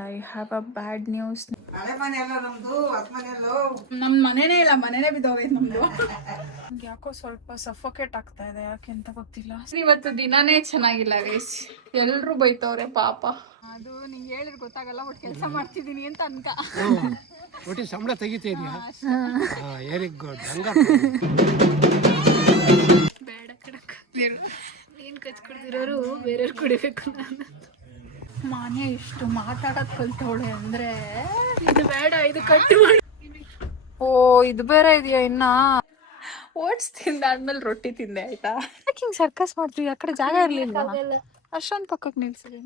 I have a bad news. ನಮ್ ಮನೆನೇ ಇಲ್ಲ, ಮನೆನೇ ಬಿದ್ದೋಗೈತೆ ನಮ್ದು. ಯಾಕೋ ಸ್ವಲ್ಪ ಸಫೋಕೇಟ್ ಆಗ್ತಾ ಇದೆ, ಯಾಕೆ ಅಂತ ಗೊತ್ತಿಲ್ಲ. ಇವತ್ತು ದಿನಾನೇ ಚೆನ್ನಾಗಿಲ್ಲ ಗೈಸ್, ಎಲ್ರು ಬೈತವ್ರೆ ಪಾಪ. ಅದು ನಿಂಗೆ ಹೇಳಿದ್ರೆ ಗೊತ್ತಾಗಲ್ಲ, ಒಟ್ಟು ಕೆಲಸ ಮಾಡ್ತಿದ್ದೀನಿ ಅಂತ ಅನ್ಕ. ಒಟ್ಟಿ ಸಂಬಳ ತೆಗಿತಿದ್ಯಾ? Very good. ಬೇಡ ಕಡಕ, ನೀನ್ ಕಚ್ಕೊಡ್ತಿರೋರು ಬೇರೆಯವ್ರು ಕುಡಿಬೇಕು. ನಾನು ಮಾನ್ಯ ಇಷ್ಟು ಮಾತಾಡೋದ್ ಕಲ್ತವಳೆ ಅಂದ್ರೆ ಇದು ಬೇಡ, ಇದು ಕಟ್ಟು ಮಾಡಿ. ಓ ಇದು ಬೇರೆ ಇದೆಯಾ ಇನ್ನ? ಓಟ್ಸ್ ತಿಂದಾದ್ಮೇಲೆ ರೊಟ್ಟಿ ತಿಂದೆ ಆಯ್ತಾ? ಯಾಕೆ ಹಿಂಗ್ ಸರ್ಕಸ್ ಮಾಡ್ತೀವಿ? ಆ ಕಡೆ ಜಾಗ ಇರ್ಲಿಲ್ಲ, ಅಷ್ಟೊಂದು ಪಕ್ಕಕ್ಕೆ ನಿಲ್ಸಿದೆ.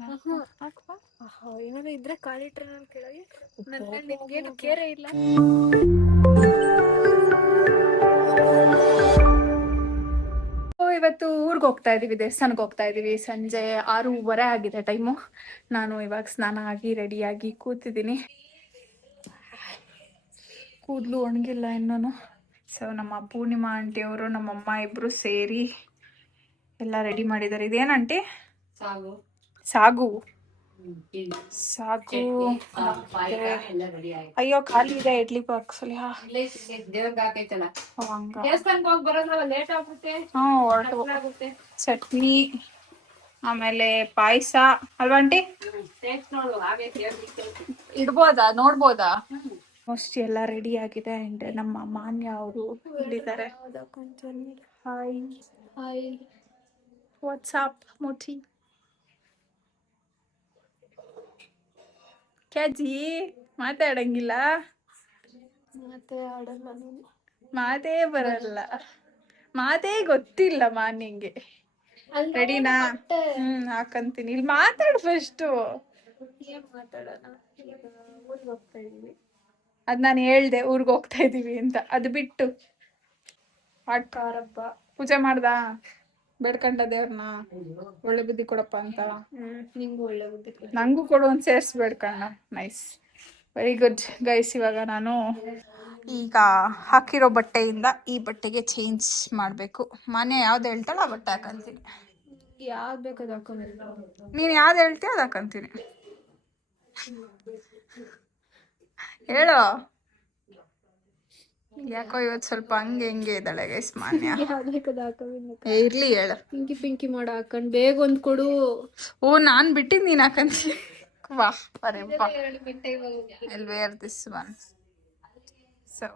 ಏನಾದ್ರು ಇದ್ರೆ ಕಾಲಿಟ್ರೆ ನಾನು ಕೆಳಗೆ, ನನ್ನ ಮೇಲೆ ನಿಮ್ಗೇನು ಕೇರೆ ಇಲ್ಲ. ಇವತ್ತು ಊರ್ಗ್ ಹೋಗ್ತಾ ಇದೀವಿ, ದೇವಸ್ಥಾನಕ್ಕೆ ಹೋಗ್ತಾ ಇದೀವಿ. ಸಂಜೆ 6:30 ಆಗಿದೆ ಟೈಮು. ನಾನು ಇವಾಗ ಸ್ನಾನ ಆಗಿ ರೆಡಿಯಾಗಿ ಕೂತಿದ್ದೀನಿ. ಕೂದಲು ಒಣಗಿಲ್ಲ ಇನ್ನೂ. ಸೊ ನಮ್ಮ ಪೂರ್ಣಿಮಾ ಆಂಟಿ ಅವರು ನಮ್ಮಮ್ಮ ಇಬ್ರು ಸೇರಿ ಎಲ್ಲ ರೆಡಿ ಮಾಡಿದ್ದಾರೆ. ಇದೇನ್ ಆಂಟಿ? ಸಾಗು. ಅಯ್ಯೋ ಖಾಲಿ ಇದೆ, ಇಡ್ಲಿ ಬಾಕ್ಸ್ ಅಲ್ಲಿ. ಚಟ್ನಿ, ಆಮೇಲೆ ಪಾಯಸ ಅಲ್ವಾ ಆಂಟಿ? ಇಡ್ಬೋದಾ, ನೋಡ್ಬೋದಾ? ಮೋಸ್ಟ್ ಎಲ್ಲ ರೆಡಿ ಆಗಿದೆ. ಅಂಡ್ ನಮ್ಮ ಮಾನ್ಯ ಅವರು ಇಲ್ಲಿದ್ದಾರೆ. ಹಾಯ್ ಹಾಯ್, ವಾಟ್ಸ್ಆಪ್ ಮೋಟಿ ಕ್ಯಾಜಿ ಮಾತಾಡಂಗಿಲ್ಲ, ಮಾತೇ ಬರಲ್ಲ, ಮಾತೇ ಗೊತ್ತಿಲ್ಲ ಮಾನ್ಯಂಗೆ. ರೆಡಿನಾ? ಹಾಕಂತೀನಿ. ಇಲ್ಲಿ ಮಾತಾಡು ಫಸ್ಟ್. ಅದ್ ನಾನು ಹೇಳ್ದೆ ಊರ್ಗ್ ಹೋಗ್ತಾ ಇದೀವಿ ಅಂತ. ಅದು ಬಿಟ್ಟು ಆಟ್ಕಾರಪ್ಪ ಪೂಜೆ ಮಾಡ್ದ, ಬೇಡ್ಕಂಡ ದೇವ್ರನ್ನ ಒಳ್ಳೆ ಬುದ್ಧಿ ಕೊಡಪ್ಪ ಅಂತ. ನಿಂಗೂ ಒಳ್ಳೆ ಬುದ್ಧಿ, ನಂಗೂ ಕೊಡು ಒಂದು ಸೇರ್ಸ್ ಬೇಡ್ಕಂಡ. Nice, very good guys. ಇವಾಗ ನಾನು ಈಗ ಹಾಕಿರೋ ಬಟ್ಟೆಯಿಂದ ಈ ಬಟ್ಟೆಗೆ ಚೇಂಜ್ ಮಾಡಬೇಕು. ಮಾನ್ಯ ಯಾವ್ದು ಹೇಳ್ತಾಳ ಆ ಬಟ್ಟೆ ಹಾಕಂತೀನಿ. ಯಾವ್ದು ಬೇಕಾದ ಹಾಕೊಂಡ್, ನೀನು ಯಾವ್ದು ಹೇಳ್ತೀಯ ಅದು ಹಾಕಂತೀನಿ. ಹೇಳೋ. ಯಾಕೋ ಇವತ್ತು ಸ್ವಲ್ಪ ಹಂಗೆ ಹಿಂಗೆ ಇದ್ದಾಳೆ ಗೈಸ್ ಮಾನ್ಯ. ಯಾವ್ದು ಬೇಕಾದ ಹಾಕೊಂಡ್, ಇರ್ಲಿ ಹೇಳು. ಪಿಂಕಿ ಪಿಂಕಿ ಮಾಡ ಹಾಕೊಂಡ್ ಬೇಗ ಒಂದ್ ಕೊಡು. ಓ ನಾನ್ ಬಿಟ್ಟಿದ್ ನೀನ್ ಹಾಕಂತೀನಿ. ವಾ I'll wear this one. So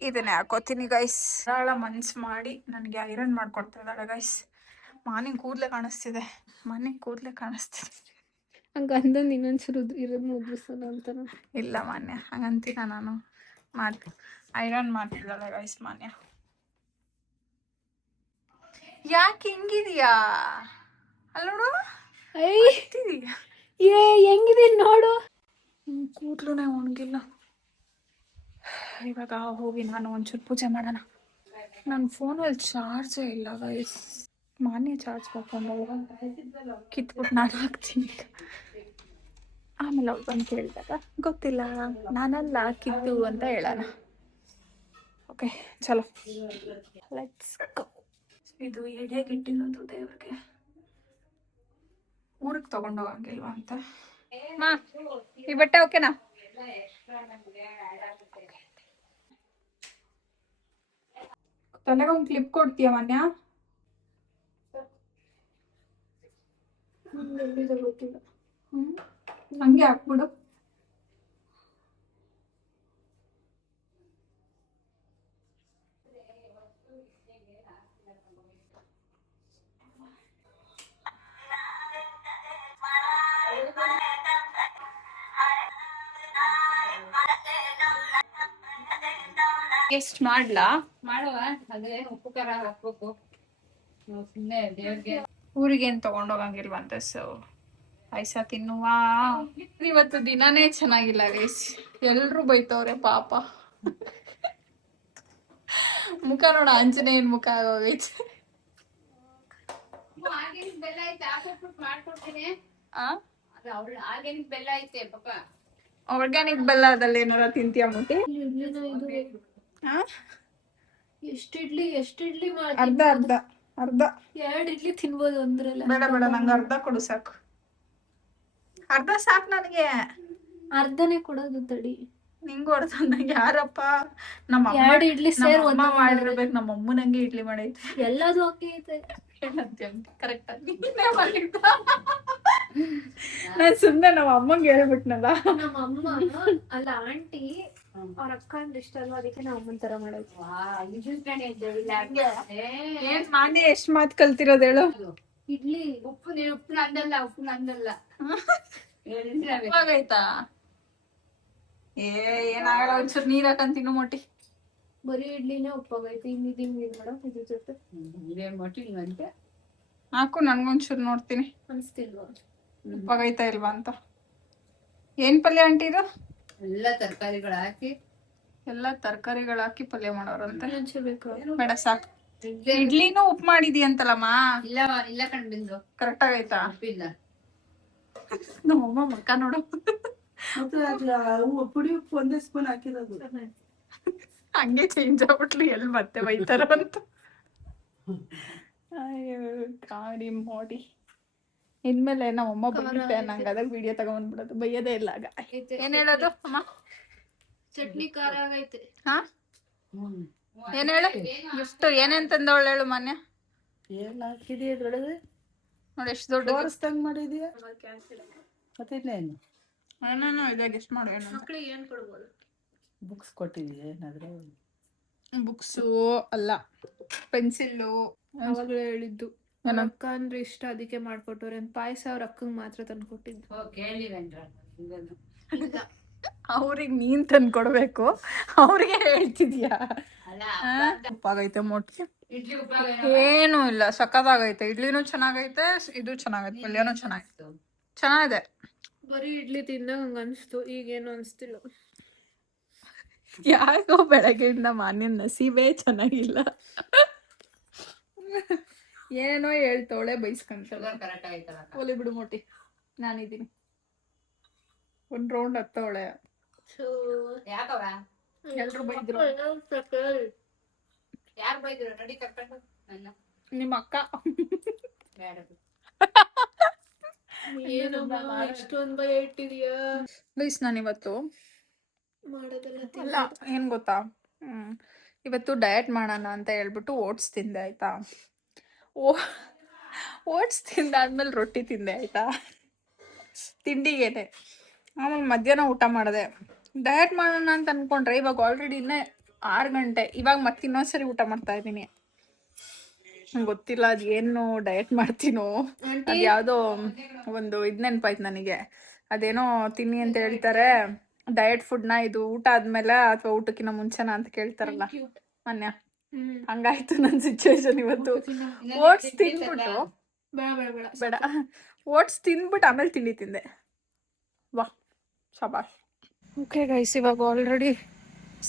ಇದನ್ನೇ ಹಾಕೋತೀನಿ ಗೈಸ್. ಭಾಳ ಮನ್ಸು ಮಾಡಿ ನನಗೆ ಐರನ್ ಮಾಡ್ಕೊಡ್ತಾ ಇದ್ದಾಳೆ ಗೈಸ್. ಮಾರ್ನಿಂಗ್ ಕೂದಲೇ ಕಾಣಿಸ್ತಿದೆ, ಹಂಗ ಅಂದಂದು ಇನ್ನೊಂದ್ಸರು ಇರೋದು ಮುದ್ರಿಸೋಣ ಅಂತ. ಇಲ್ಲ ಮಾನ್ಯ ಹಂಗಂತೀನ ನಾನು. ಐರನ್ ಮಾಡ್ತಿದ್ದಾಳೆ ಗೈಸ್ ಮಾನ್ಯ. ಯಾಕೆ ಹಿಂಗಿದೀಯಾ? ಅಲ್ಲ ನೋಡು, ಹೆಂಗಿದೆ ನೋಡು. ಕೂದಲುನೇ ಒಣಗಿಲ್ಲ. ಇವಾಗ ಹೋಗಿ ನಾನು ಒಂಚೂರು ಪೂಜೆ ಮಾಡೋಣ. ನನ್ನ ಫೋನಲ್ಲಿ ಚಾರ್ಜೇ ಇಲ್ಲ ಗೈಸ್. ಮಾನ್ಯ ಚಾರ್ಜ್ ಹಾಕೊಂಡವ್ರು ಕಿತ್ಬಿಟ್ಟು ನಾನು ಹಾಕ್ತೀನಿ. ಆಮೇಲೆ ಅವ್ರು ಬಂದು ಕೇಳಿದಾಗ ಗೊತ್ತಿಲ್ಲ ನಾನಲ್ಲ ಕಿತ್ತು ಅಂತ ಹೇಳೋಣ. ಓಕೆ ಚಲೋ, ಲೆಟ್ಸ್ ಗೋ. ಇದು ಎಡೆಗೆ ಇಟ್ಟಿರೋದು ದೇವ್ರಿಗೆ, ಊರಿಗೆ ತಗೊಂಡೋಗಂಗಿಲ್ವಾ ಅಂತ. ಮಾ ಈ ಬಟ್ಟೆ ಓಕೆನಾ? ತಲೆಗೆ ಒಂದು ಕ್ಲಿಪ್ ಕೊಡ್ತೀಯ ಮಾನ್ಯ? ಗೊತ್ತಿಲ್ಲ. ಹಂಗೆ ಹಾಕ್ಬಿಡು. ಎಷ್ಟು ಮಾಡ್ಲಾ? ಮಾಡುವ, ಅದೇ ಉಪ್ಪು ಖಾರ ಹಾಕ್ಬೇಕು. ಸುಮ್ಮನೆ ದೇವ್ರಿಗೆ ಊರಿಗೆ ಏನ್ ತಗೊಂಡೋಗಂಗಿಲ್ವಂತೆ. ಸೊ ಪಾಯಸ ತಿನ್ನುವ. ಇವತ್ತು ದಿನಾನೇ ಚೆನ್ನಾಗಿಲ್ಲ ಗೈಸ್, ಎಲ್ರು ಬೈತವ್ರೆ ಪಾಪ. ಮುಖ ನೋಡ, ಆಂಜನೇಯನ್ ಮುಖ ಆಗೋಗೈತೆ. ಆರ್ಗ್ಯಾನಿಕ್ ಬೆಲ್ಲ ಐತೆ, ಹಾಕ್ಬಿಟ್ಟು ಮಾಡ್ಕೊಡ್ತೀನಿ. ಆರ್ಗ್ಯಾನಿಕ್ ಬೆಲ್ಲ ಐತೆ ಪಾಪ. ಆರ್ಗ್ಯಾನಿಕ್ ಬೆಲ್ಲದಲ್ಲಿ ಏನಾರ ತಿಂತೀಯ ಮುಟ್ಟಿ? ಎಷ್ಟು ಇಡ್ಲಿ ಮಾಡಿ? ಅರ್ಧ 2 ಇಡ್ಲಿ ತಿನ್ಬೋದು ಅಂದ್ರಲ್ಲ. ಬೇಡ ನಂಗೆ ಅರ್ಧ ಕೊಡು ಸಾಕು. ಅರ್ಧ ಸಾಕು ನನಗೆ. ಅರ್ಧನೇ ಕೊಡೋದು ತಡಿ. ನಿಂಗೂ ಅರ್ಧ ನಂಗೆ ಯಾರಪ್ಪ ನಮ್ಮ ಅಮ್ಮ ಎರಡು ಇಡ್ಲಿ ಸೇರ್ ನಮ್ಮ ಅಮ್ಮ ಮಾಡಿರ್ಬೇಕು. ನಮ್ಮ ಅಮ್ಮ ನಂಗೆ ಇಡ್ಲಿ ಮಾಡೈತೆ. ಎಲ್ಲದು ಓಕೆ ಐತೆ. ಕರೆಕ್ಟ್ ನಾನ್ ಸುಮ್ನೆ ನಮ್ಮ ಅಮ್ಮಂಗೆ ಹೇಳ್ಬಿಟ್ನಲ್ಲ. ನಮ್ಮ ಅಮ್ಮ ಅಲ್ಲ ಆಂಟಿ ಅವ್ರ ಅಕ್ಕ ಅಂದ್ರೆ ಇಷ್ಟ ಅಲ್ವಾ, ಅದಕ್ಕೆ ನಾವು ಅಮ್ಮನ ತರ ಮಾಡೋದು. ಏನ್ ನಾನೇ ಎಷ್ಟ್ ಮಾತ್ ಕಲ್ತಿರೋದ್ ಹೇಳು. ಇಡ್ಲಿ ಉಪ್ಪು ನಂದಲ್ಲ ಆಯ್ತಾ ಏನಾಗಲ್ಲ, ಒಂಚೂರು ನೀರ್ ಹಾಕಂತ ತಿನ್ನು ಮೊಟ್ಟಿ. ಬರೀ ಇಡ್ಲಿನೇ ಉಪ್ಪಾಗೈತೆ. ಹಿಂಗ್ ಮಾಡೋ ಇದ್ರ ಜೊತೆ ಹಾಕು, ನನ್ಗೊಂಚೂರು ನೋಡ್ತೀನಿ ಅನ್ಸ್ತಿಲ್ವಾ ಉಪ್ಪಾಗೈತಾ ಇಲ್ವಾ ಅಂತ. ಏನ್ ಪಲ್ಯ ಆಂಟಿ ಇದು? ಎಲ್ಲ ತರಕಾರಿಗಳು ಹಾಕಿ ಪಲ್ಯ ಮಾಡೋರಂತೆ. ಒಂಚೂರು ಬೇಕು. ಬೇಡ ಸಾಕು. ಇಡ್ಲಿನೂ ಉಪ್ಪು ಮಾಡಿದಿ ಅಂತಲ್ಲಮ್ಮ. ಇಲ್ಲ ಕಂಡಿಂದು ಕರೆಕ್ಟ್ ಆಗೈತಾ? ಉಪ್ಪಿಲ್ಲ. ನಮ್ಮಮ್ಮ ಮಕ್ಕ ನೋಡು. ಪುಡಿ ಉಪ್ಪು ಒಂದೇ ಸ್ಪೂನ್ ಹಾಕಿರೋದು. ಹಂಗೆ ಚೇಂಜ್ ಆಗ್ಬಿಟ್ಲು, ಎಲ್ಲಿ ಮತ್ತೆ ಬೈತಾರಂತ. ಅಯ್ಯೋ ಕಾಡಿ ಮೋಡಿ. ಇನ್ಮೇಲೆ ನಮ್ಮಮ್ಮ ಬಂದಿದ್ದೆ ನಂಗೆ ಅದಾಗ ವಿಡಿಯೋ ತಗೊಂಡ್ಬಿಡೋದು, ಬೈಯೋದೇ ಇಲ್ಲ ಆಗ. ಏನ್ ಹೇಳೋದು ಅಮ್ಮ? ಚಟ್ನಿ ಖಾರ ಆಗೈತೆ. ಹಾ ಏನ್ ಹೇಳು? ಎಷ್ಟು ಏನೇನ್ ತಂದವಳು ಹೇಳು ಮೊನ್ನೆ? ಏನ್ ಹಾಕಿದೀಯ ಅದ್ರೊಳಗೆ? ನೋಡಿ ಎಷ್ಟು ದೊಡ್ಡ ತೋರಿಸ್ದಂಗ್ ಮಾಡಿದೀಯ. ಮತ್ತೆ ಇನ್ನೇನು ಏನೇನೋ ಇದೆ, ಗೆಸ್ಟ್ ಮಾಡು. ಏನು ಮಕ್ಳಿಗೆ ಏನ್ ಕೊಡ್ಬೋದು? ಬುಕ್ಸ್ ಕೊಟ್ಟಿದೀಯ ಏನಾದ್ರು? ಬುಕ್ಸು ಅಲ್ಲ, ಪೆನ್ಸಿಲ್ಲು. ಅವಾಗಲೇ ಹೇಳಿದ್ದು ನನ್ನ ಅಕ್ಕ ಅಂದ್ರೆ ಇಷ್ಟ, ಅದಕ್ಕೆ ಮಾಡ್ಕೊಟ್ಟವ್ರೆ. ಪಾಯಸ ಅವ್ರ ಅಕ್ಕಂಗ್ ಮಾತ್ರ ತಂದು ಕೊಟ್ಟಿದ್ದು. ಅವ್ರಿಗೆ ನೀನ್ ತಂದು ಕೊಡ್ಬೇಕು, ಅವ್ರಿಗೆ ಹೇಳ್ತಿದ್ಯಾ? ಉಪ್ಪಾಗೈತೆ ಮೊಟ್ಟಿ. ಏನು ಇಲ್ಲ, ಸಕ್ಕತ್ತಾಗೈತೆ. ಇಡ್ಲಿನೂ ಚೆನ್ನಾಗೈತೆ, ಇದು ಚೆನ್ನಾಗೈತೆ, ಪಲ್ಯನೂ ಚೆನ್ನಾಗಿದೆ. ಬರೀ ಇಡ್ಲಿ ತಿಂದಾಗ ಹಂಗ ಅನ್ಸ್ತು, ಈಗೇನು ಅನ್ಸ್ತಿಲ್ಲ. ಯಾಕೋ ಬೆಳಗ್ಗೆಯಿಂದ ಮಾನ್ಯ ನಸೀಬೇ ಚೆನ್ನಾಗಿಲ್ಲ. ಏನೇನೋ ಹೇಳ್ತವಳೆ, ಬೈಸ್ಕೊಂತಾಳೆ. ಹೋಲಿ ಬಿಡು ಮೊಟ್ಟಿ, ನಾನಿದ್ದೀನಿ. ಒಂದ್ ರೌಂಡ್ ಹತ್ತವಳೆ. ಎಲ್ರು ಬೈದ್ರು. ಯಾರು ಬೈದ್ರು? ನಡಿ ಕರ್ಕೊಂಡು ನಿಮ್ಮ ಅಕ್ಕ. ಏನಮ್ಮ ಇಷ್ಟೊಂದ್ ಭಯ ಇಟ್ಟಿದ್ಯಾ? ಗೈಸ್, ನಾನಿವತ್ತು ಮಾಡೋದೆಲ್ಲ ಅಲ್ಲ, ಏನ್ ಗೊತ್ತಾ, ಇವತ್ತು ಡಯಟ್ ಮಾಡೋಣ ಅಂತ ಹೇಳ್ಬಿಟ್ಟು ಓಟ್ಸ್ ತಿಂದೆ ಆಯ್ತಾ. ಓಟ್ಸ್ ತಿಂದಾದ್ಮೇಲೆ ರೊಟ್ಟಿ ತಿಂದೆ ಆಯ್ತಾ, ತಿಂಡಿಗೇನೆ. ಆಮೇಲೆ ಮಧ್ಯಾಹ್ನ ಊಟ ಮಾಡಿದೆ. ಡಯಟ್ ಮಾಡೋಣ ಅಂತ ಅನ್ಕೊಂಡ್ರೆ ಇವಾಗ ಆಲ್ರೆಡಿ ಇನ್ನೇ 6 ಗಂಟೆ. ಇವಾಗ ಮತ್ತೆ ಇನ್ನೊಂದ್ಸರಿ ಊಟ ಮಾಡ್ತಾ ಇದ್ದೀನಿ. ಗೊತ್ತಿಲ್ಲ ಅದ್ ಏನು ಡಯಟ್ ಮಾಡ್ತೀನೋ. ಅದ್ ಯಾವ್ದೋ ಒಂದು ಇದ್ ನೆನಪಾಯ್ತು ನನಗೆ. ಅದೇನೋ ತಿನ್ನಿ ಅಂತ ಹೇಳ್ತಾರೆ, ಡಯಟ್ ಫುಡ್ನ ಇದು ಊಟ ಆದ್ಮೇಲೆ ಅಥವಾ ಊಟಕ್ಕಿಂತ ಮುಂಚೆನಾ ಅಂತ ಕೇಳ್ತಾರಲ್ಲ ಮೊನ್ನೆ. ಹಂಗಾಯ್ತು ನನ್ ಸಿಚುವೇಶನ್ ಇವತ್ತು. ಓಟ್ಸ್ ತಿನ್ಬಿಟ್ಟು ಬೇಡ ಓಟ್ಸ್ ತಿಂದ್ಬಿಟ್ಟು ಆಮೇಲೆ ತಿಂಡಿ ತಿಂದೆ. ವಾ ಶಬಾಷ್. ಓಕೆ ಗೈಸ್, ಇವಾಗ ಆಲ್ರೆಡಿ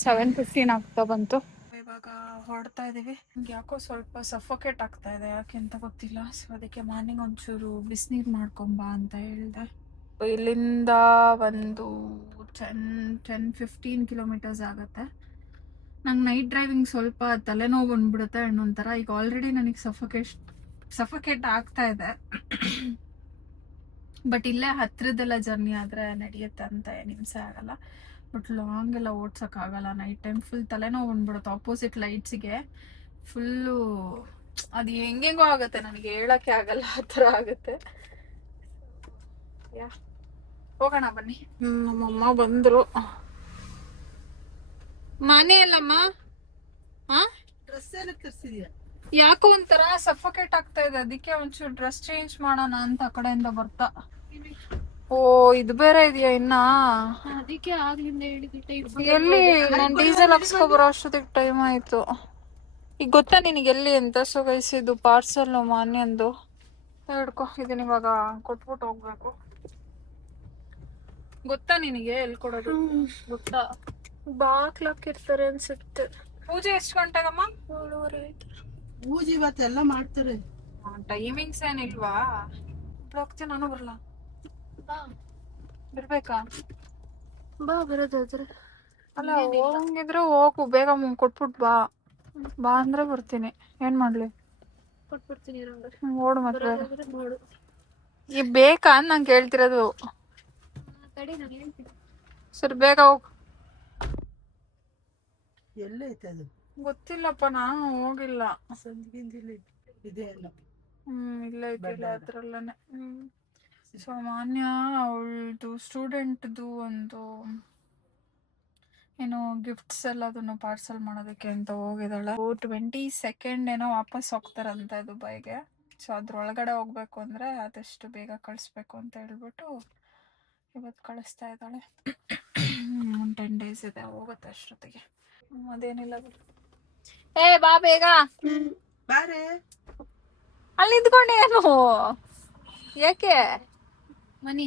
7:15 ಆಗ್ತಾ ಬಂತು. ಇವಾಗ ಹೊರಡ್ತಾ ಇದೀವಿ. ಯಾಕೋ ಸ್ವಲ್ಪ ಸಫೋಕೇಟ್ ಆಗ್ತಾ ಇದೆ, ಯಾಕೆ ಅಂತ ಗೊತ್ತಿಲ್ಲ. ಸೊ ಅದಕ್ಕೆ ಮಾರ್ನಿಂಗ್ ಒಂಚೂರು ಬಿಸಿನೀರು ಮಾಡ್ಕೊಂಬಾ ಅಂತ ಹೇಳ್ದೆ. ಇಲ್ಲಿಂದ ಒಂದು 10-15 ಕಿಲೋಮೀಟರ್ಸ್ ಆಗುತ್ತೆ. ನಂಗೆ ನೈಟ್ ಡ್ರೈವಿಂಗ್ ಸ್ವಲ್ಪ ತಲೆನೋವು ಬಂದ್ಬಿಡುತ್ತೆ ಅನ್ನೊಂಥರ. ಈಗ ಆಲ್ರೆಡಿ ನನಗೆ ಸಫೋಕೇಟ್ ಆಗ್ತಾ ಇದೆ. ಬಟ್ ಇಲ್ಲೇ ಹತ್ರದೆಲ್ಲ ಜರ್ನಿ ಆದರೆ ನಡೆಯುತ್ತೆ ಅಂತ ಏನು ಹಿಂಸೆ ಆಗಲ್ಲ. ಬಟ್ ಲಾಂಗ್ ಎಲ್ಲ ಓಡ್ಸೋಕ್ಕಾಗಲ್ಲ ನೈಟ್ ಟೈಮ್. ಫುಲ್ ತಲೆನೋವು ಬಂದ್ಬಿಡುತ್ತೆ. ಆಪೋಸಿಟ್ ಲೈಟ್ಸಿಗೆ ಫುಲ್ಲು ಅದು ಹೆಂಗೆಂಗೋ ಆಗುತ್ತೆ, ನನಗೆ ಹೇಳೋಕ್ಕೆ ಆಗಲ್ಲ, ಆ ಥರ ಆಗುತ್ತೆ. ಹೋಗೋಣ ಬನ್ನಿ. ನಮ್ಮಮ್ಮ ಬಂದರು. ಮನೆ ಅಲ್ಲಮ್ಮ, ಡ್ರೆಸ್ ಎಲ್ಲ ತರಿಸಿದ್ಯಾ? ಯಾಕೋ ಒಂಥರ ಸಫೋಕೇಟ್ ಆಗ್ತಾ ಇದೆ, ಅದಕ್ಕೆ ಒಂಚೂರು ಡ್ರೆಸ್ ಚೇಂಜ್ ಮಾಡೋಣ ಅಂತ ಆ ಕಡೆಯಿಂದ ಬರ್ತಾ. ಓ ಇದು ಬೇರೆ ಇದೆಯಾ ಇನ್ನ? ಅದಕ್ಕೆ ಆಗ್ಲಿಂದ ಹೇಳಿದ್ದೆ. ಎಲ್ಲಿ ನಾನು ಡೀಸೆಲ್ ಹಾಕ್ಸ್ಕೊ ಬರೋ ಅಷ್ಟೊತ್ತಿಗೆ ಟೈಮ್ ಆಯ್ತು. ಈಗ ಗೊತ್ತಾ ನಿನಗೆ ಎಲ್ಲಿ ಅಂತ? ಸೊ ಗೈಸ್, ಇದು ಪಾರ್ಸಲ್ ಮಾನ್ಯಂದು. ಹಿಡ್ಕೊ, ಇದನ್ನ ಇವಾಗ ಕೊಟ್ಬಿಟ್ಟು ಹೋಗ್ಬೇಕು. ಗೊತ್ತಾ ನಿನಗೆ ಎಲ್ಲಿ ಕೊಡೋದು? ಗೊತ್ತಾ? ಬಾಕ್ಲಾಕಿರ್ತಾರೆ ಅನ್ಸುತ್ತೆ. ಪೂಜೆ ಎಷ್ಟು ಗಂಟೆಗಮ್ಮ? 7:30 ಆಯ್ತು. ಪೂಜೆ ಇವತ್ತೆಲ್ಲ ಮಾಡ್ತಾರೆ. ಟೈಮಿಂಗ್ಸ್ ಏನಿಲ್ವಾ? ಹೋಗ್ತೀನಿ, ನಾನು ಬರಲ್ಲ. ಬರ್ಬೇಕಾ? ಬಾ ಬರೋದಾದ್ರೆ. ಅಲ್ಲ ಹೋಗಂಗಿದ್ರೆ ಹೋಗು, ಬೇಗ ಕೊಟ್ಬಿಟ್ಟು ಬಾ. ಬಾ ಅಂದ್ರೆ ಬರ್ತೀನಿ. ಏನ್ ಮಾಡ್ಲಿ? ಕೊಟ್ಬಿಡ್ತೀನಿ. ಓಡು ಮತ್ತೆ. ನೋಡು ಈ ಬೇಕಾ ಅಂತ ನಂಗೆ ಕೇಳ್ತಿರೋದು. ತಡಿ ನಾನು ಹೇಳ್ತೀನಿ. ಸರಿ ಬೇಗ ಹೋಗು. ಎಲ್ಲೈತೆ ಅದು? ಗೊತ್ತಿಲ್ಲಪ್ಪ, ನಾನು ಹೋಗಿಲ್ಲ. ಸಂದಿಗಿಂದಿಲ್ಲ ಇದೆ ಎಲ್ಲ. ಇಲ್ಲ ಇದ್ದಿಲ್ಲ ಅದ್ರಲ್ಲೇ. ಸಾಮಾನ್ಯ ಅವಳದು ಸ್ಟೂಡೆಂಟ್ದು ಒಂದು ಏನೋ ಗಿಫ್ಟ್ಸ್ ಎಲ್ಲ ಅದನ್ನು ಪಾರ್ಸಲ್ ಮಾಡೋದಕ್ಕೆ ಅಂತ ಹೋಗಿದ್ದಾಳೆ. 22 ಏನೋ ವಾಪಸ್ ಹೋಗ್ತಾರಂತೆ ದುಬೈಗೆ. ಸೊ ಅದ್ರೊಳಗಡೆ ಹೋಗ್ಬೇಕು ಅಂದರೆ ಆದಷ್ಟು ಬೇಗ ಕಳಿಸ್ಬೇಕು ಅಂತ ಹೇಳ್ಬಿಟ್ಟು ಇವತ್ತು ಕಳಿಸ್ತಾ ಇದ್ದಾಳೆ. ಒಂದು 10 days ಇದೆ, ಹೋಗುತ್ತೆ ಅಷ್ಟೊತ್ತಿಗೆ. ಅದೇನಿಲ್ಲ ಬಿಡು. ಬಾ ಬೇಗ. ಬಾರೆ ಅಲ್ಲಿ ನಿಂತ್ಕೊಂಡೆ ಏನು? ಯಾಕೆ? ಮನಿ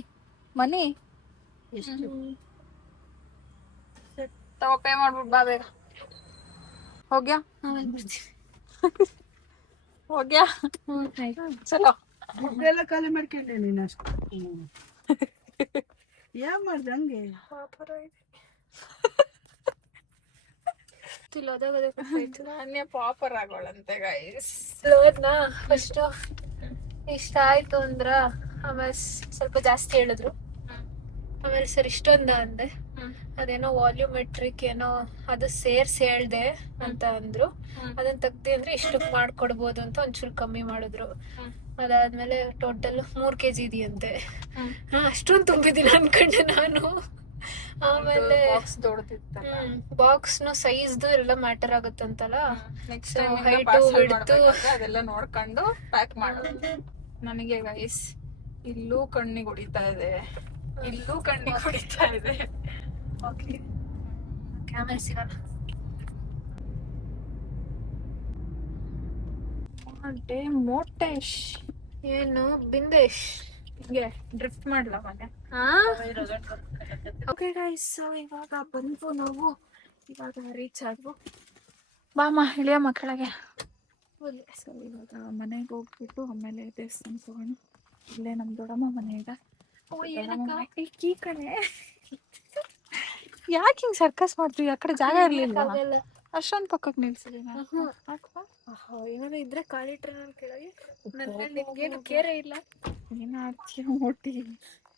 ಎಷ್ಟು? ತಗೋ, ಪೇ ಮಾಡ್ಬಿಟ್ಟು ಬಾ ಬೇಗ. ಹೋಗ್ಯಾ? ಹೋಗ್ಯಾ? ಚಲೋ. ದುಡ್ಡೆಲ್ಲ ಖಾಲಿ ಮಾಡ್ಕೊಂಡೆ ನೀನು ಅಷ್ಟು. ಯಾವ ಮಾಡ್ದೆ ಹಂಗೆ? ನಾನೇ ಪಾಪರ್ ಆಗೋಳಂತೆ ಗೈಸ್. ಫಸ್ಟ್ ಇಷ್ಟ ಆಯ್ತು ಅಂದ್ರ, ಆಮೇಲೆ ಸ್ವಲ್ಪ ಜಾಸ್ತಿ ಹೇಳಿದ್ರು. ಆಮೇಲೆ ಸರ್ ಇಷ್ಟೊಂದ ಅಂದೆ, ಅದೇನೋ ವಾಲ್ಯೂಮೆಟ್ರಿಕ್ ಏನೋ ಅದು ಸೇರ್ಸಿ ಹೇಳ್ದೆ ಅಂತ ಅಂದ್ರು. ಅದನ್ನ ತೆಗ್ದಿ ಅಂದ್ರೆ ಇಷ್ಟಕ್ಕೆ ಮಾಡ್ಕೊಡ್ಬೋದು ಅಂತ ಒಂಚೂರು ಕಮ್ಮಿ ಮಾಡಿದ್ರು. ಅದಾದ್ಮೇಲೆ ಟೋಟಲ್ 3 kg ಇದೆಯಂತೆ. ಅಷ್ಟೊಂದು ತುಂಬಿದಿಲ್ಲ ಅನ್ಕೊಂಡೆ ನಾನು. ಆಮೇಲೆ ಬಾಕ್ಸ್ ನ ಸೈಜ್ದು ಎಲ್ಲ ಮ್ಯಾಟರ್ ಆಗುತ್ತಂತಲ್ಲ. ಅದೆಲ್ಲ ನೋಡ್ಕೊಂಡು ಪ್ಯಾಕ್ ಮಾಡೋದು. ನನಗೆ ಗೈಸ್ ಇಲ್ಲೂ ಕಣ್ಣಿಗೆ ಹೊಡಿತಾ ಇದೆ, ಇಲ್ಲೂ ಕಣ್ಣಿಗೆ ಹೊಡಿತಾ ಇದೆ. ಓಕೆ, ಆಮೇಲೆ ಸಿಗೋಣ. ಮೋಟೇಶ್ ಏನು ಬಿಂದೇಶ್ ಹಿಂಗೆ ಡ್ರಿಫ್ಟ್ ಮಾಡ್ಲಾ ಮನೆ. ಓಕೆ ಗೈಸ್, ಸೊ ಇವಾಗ ಬಂದ್ವು ನಾವು. ಇವಾಗ ರೀಚ್ ಆದ್ವು. ಬಾಮ ಇಳಿಯ ಮಕ್ಕಳಿಗೆ. ಸೊ ಇವಾಗ ಮನೆಗೆ ಹೋಗ್ಬಿಟ್ಟು ಆಮೇಲೆ ದೇವಸ್ಥಾನಕ್ಕೆ ಹೋಗೋಣ. ಇಲ್ಲೇ ನಮ್ ದೊಡ್ಡಮ್ಮ ಮನೆ ಇದೆ. ಈ ಕಡೆ ಯಾಕೆ ಹಿಂಗ್ ಸರ್ಕಸ್ ಮಾಡ್ತೀವಿ? ಆ ಕಡೆ ಜಾಗ ಇರ್ಲಿಲ್ಲ, ಅಷ್ಟೊಂದ್ ಪಕ್ಕಕ್ಕೆ ನಿಲ್ಸಿದೀನಿ. ಏನಾದ್ರು ಇದ್ರೆ ಖಾಲಿ ಟ್ರೈನ್ ಕೆಳಗೆ ನಿಮ್ಗೇನು ಕೇರೇ ಇಲ್ಲ. ಏನಾಗ್ತೀಯ ಮೋಟಿ?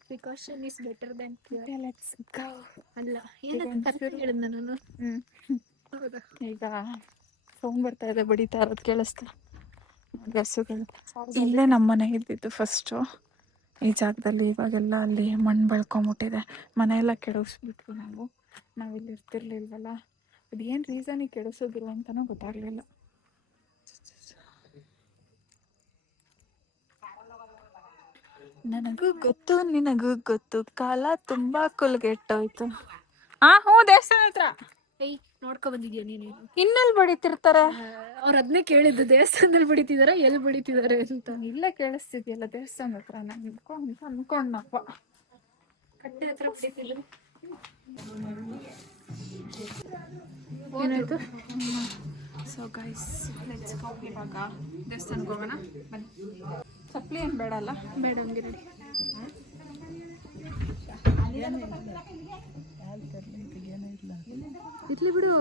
Precaution is better than cure. Let's go. ಅಲ್ಲ ಏನಂತ ಹೇಳಿದ್ನ ನಾನು. ಹೌದಾ? ಈಗ ಸೌಂಡ್ ಬರ್ತಾ ಇದೆ, ಬಡಿತಾ ಇರೋದು ಕೇಳಿಸ್ತಾ. ಗಸುಗಳು ಇಲ್ಲೇ ನಮ್ಮನೆ ಇದ್ದಿದ್ದು ಫಸ್ಟು ಈ ಜಾಗದಲ್ಲಿ. ಇವಾಗೆಲ್ಲ ಅಲ್ಲಿ ಮಣ್ಣು ಬೆಳ್ಕೊಂಬಿಟ್ಟಿದೆ. ಮನೆಯೆಲ್ಲ ಕೆಡಿಸ್ಬಿಟ್ವಿ ನಾವಿಲ್ಲಿ ಇರ್ತಿರ್ಲಿಲ್ವಲ್ಲ. ಅದೇನು ರೀಸನಿಗೆ ಕೆಡಿಸಿದ್ರು ಅಂತನೂ ಗೊತ್ತಾಗ್ಲಿಲ್ಲ. ನನಗೂ ಗೊತ್ತು ನಿನಗೂ ಗೊತ್ತು, ಕಾಲ ತುಂಬಾ ಕುಲ್ಗೆಟ್ಟೋಯ್ತು. ಹ್ಞೂ, ದೇವಸ್ಥಾನ ಹತ್ರ. ನೋಡ್ಕೊ ಬಂದಿದ್ಯಾ ನೀನು? ಇನ್ನೆಲ್ಲಿ ಬಡಿತಿರ್ತಾರೆ? ಅವ್ರು ಅದನ್ನೇ ಕೇಳಿದ್ದು, ದೇವಸ್ಥಾನದಲ್ಲಿ ಬಡಿತಿದಾರ, ಎಲ್ಲಿ ಬಡಿತಿದಾರೆ ಅಂತ. ಇಲ್ಲೇ ಕೇಳಿಸ್ತಿದ್ಯಲ್ಲ ದೇವಸ್ಥಾನ ಹತ್ರ. ನಾನು ಅನ್ಕೊಂಡಪ್ಪ ಕಟ್ಟೆ ಹತ್ರ ಬಡಿತಿದ್ರು. ಏನಾಯ್ತು? So guys, let's go. ಇವಾಗ ದೇವಸ್ಥಾನಕ್ಕೆ ಹೋಗೋಣ ಬನ್ನಿ. ಚಪ್ಪಲಿ ಏನು ಬೇಡ ಅಲ್ಲ? ಬೇಡ, ಹಂಗೆ ರೆಡಿ. ಇರ್ಲಿ ಬಿಡು,